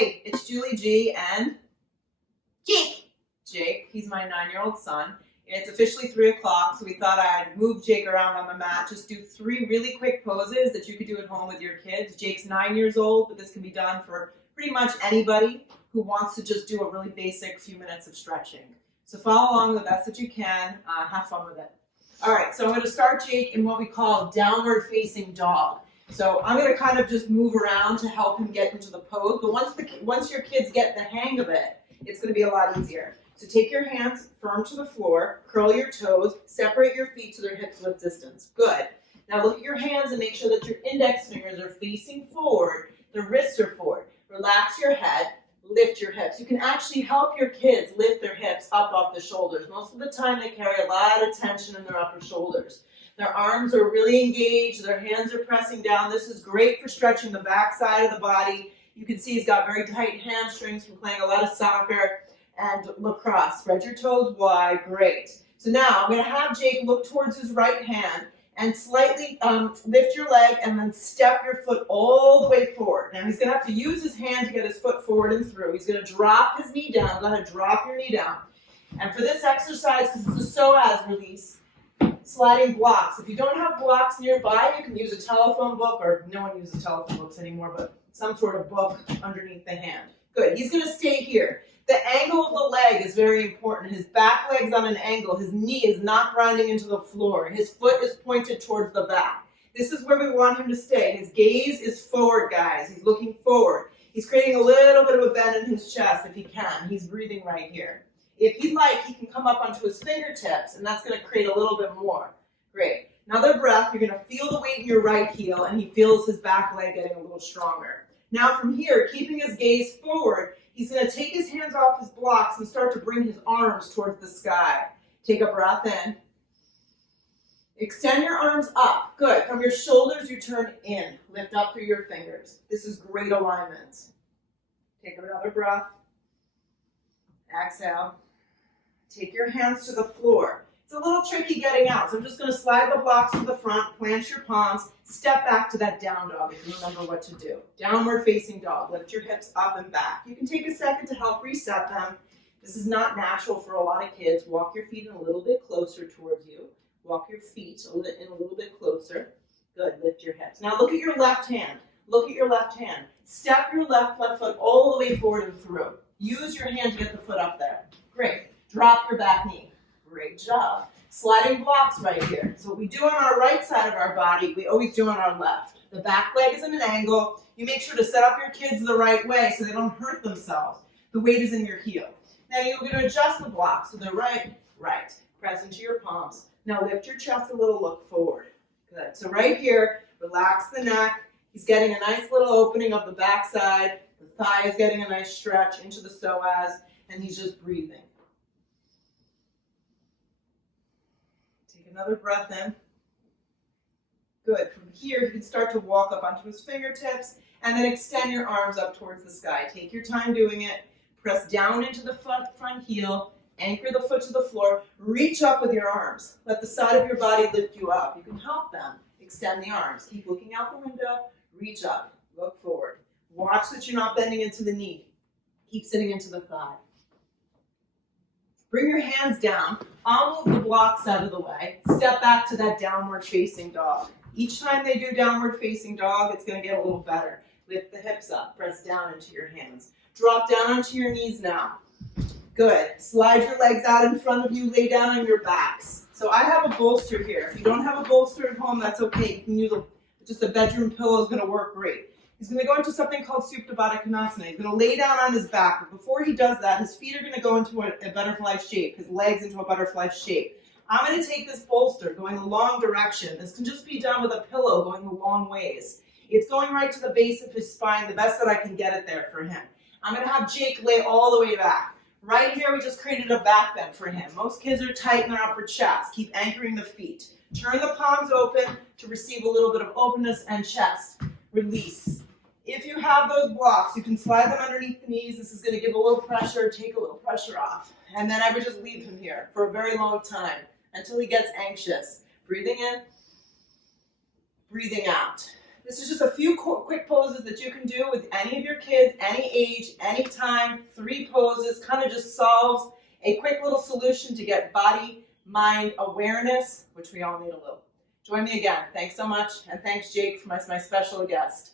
Hey, it's Julie G and Jake. Jake. He's my 9-year-old son. It's officially 3 o'clock, so we thought I'd move Jake around on the mat. Just do 3 really quick poses that you could do at home with your kids. Jake's 9 years old, but this can be done for pretty much anybody who wants to just do a really basic few minutes of stretching. So follow along the best that you can. Have fun with it. All right, so I'm going to start Jake in what we call downward facing dog. So I'm going to kind of just move around to help him get into the pose. But once your kids get the hang of it, it's going to be a lot easier. So take your hands firm to the floor, curl your toes, separate your feet to their hips width distance. Good. Now look at your hands and make sure that your index fingers are facing forward, the wrists are forward. Relax your head, lift your hips. You can actually help your kids lift their hips up off the shoulders. Most of the time they carry a lot of tension in their upper shoulders. Their arms are really engaged, their hands are pressing down. This is great for stretching the back side of the body. You can see he's got very tight hamstrings from playing a lot of soccer and lacrosse. Spread your toes wide, great. So now I'm going to have Jake look towards his right hand and slightly lift your leg and then step your foot all the way forward. Now he's going to have to use his hand to get his foot forward and through. He's going to drop his knee down. Go ahead, drop your knee down. And for this exercise, because it's a psoas release, sliding blocks. If you don't have blocks nearby, you can use a telephone book, or no one uses telephone books anymore, but some sort of book underneath the hand. Good. He's going to stay here. The angle of the leg is very important. His back leg's on an angle. His knee is not grinding into the floor. His foot is pointed towards the back. This is where we want him to stay. His gaze is forward, guys. He's looking forward. He's creating a little bit of a bend in his chest if he can. He's breathing right here. If he'd like, he can come up onto his fingertips, and that's going to create a little bit more. Great. Another breath. You're going to feel the weight in your right heel, and he feels his back leg getting a little stronger. Now from here, keeping his gaze forward, he's going to take his hands off his blocks and start to bring his arms towards the sky. Take a breath in. Extend your arms up. Good. From your shoulders, you turn in. Lift up through your fingers. This is great alignment. Take another breath. Exhale. Take your hands to the floor. It's a little tricky getting out, so I'm just going to slide the blocks to the front, plant your palms, step back to that down dog if you remember what to do. Downward facing dog. Lift your hips up and back. You can take a second to help reset them. This is not natural for a lot of kids. Walk your feet in a little bit closer towards you. Walk your feet in a little bit closer. Good. Lift your hips. Now look at your left hand. Look at your left hand. Step your left foot all the way forward and through. Use your hand to get the foot up there. Great. Drop your back knee. Great job. Sliding blocks right here. So what we do on our right side of our body, we always do on our left. The back leg is in an angle. You make sure to set up your kids the right way so they don't hurt themselves. The weight is in your heel. Now you're going to adjust the blocks. So they're right. Press into your palms. Now lift your chest a little, look forward. Good. So right here, relax the neck. He's getting a nice little opening of the back side. The thigh is getting a nice stretch into the psoas, and he's just breathing. Another breath in. Good. From here, you can start to walk up onto his fingertips and then extend your arms up towards the sky. Take your time doing it. Press down into the front heel. Anchor the foot to the floor. Reach up with your arms. Let the side of your body lift you up. You can help them. Extend the arms. Keep looking out the window. Reach up. Look forward. Watch that you're not bending into the knee. Keep sitting into the thigh. Bring your hands down. I'll move the blocks out of the way. Step back to that downward facing dog. Each time they do downward facing dog, it's going to get a little better. Lift the hips up. Press down into your hands. Drop down onto your knees now. Good. Slide your legs out in front of you. Lay down on your backs. So I have a bolster here. If you don't have a bolster at home, that's okay. You can use just a bedroom pillow is going to work great. He's going to go into something called Supta Baddha Konasana. He's going to lay down on his back. But before he does that, his feet are going to go into a butterfly shape, his legs into a butterfly shape. I'm going to take this bolster going the long direction. This can just be done with a pillow going the long ways. It's going right to the base of his spine, the best that I can get it there for him. I'm going to have Jake lay all the way back. Right here, we just created a back bend for him. Most kids are tight in their upper chest. Keep anchoring the feet. Turn the palms open to receive a little bit of openness and chest. Release. If you have those blocks, you can slide them underneath the knees. This is going to give a little pressure, take a little pressure off. And then I would just leave him here for a very long time until he gets anxious. Breathing in, breathing out. This is just a few quick poses that you can do with any of your kids, any age, any time. 3 poses, kind of just solves a quick little solution to get body, mind awareness, which we all need a little. Join me again. Thanks so much, and thanks Jake for my special guest.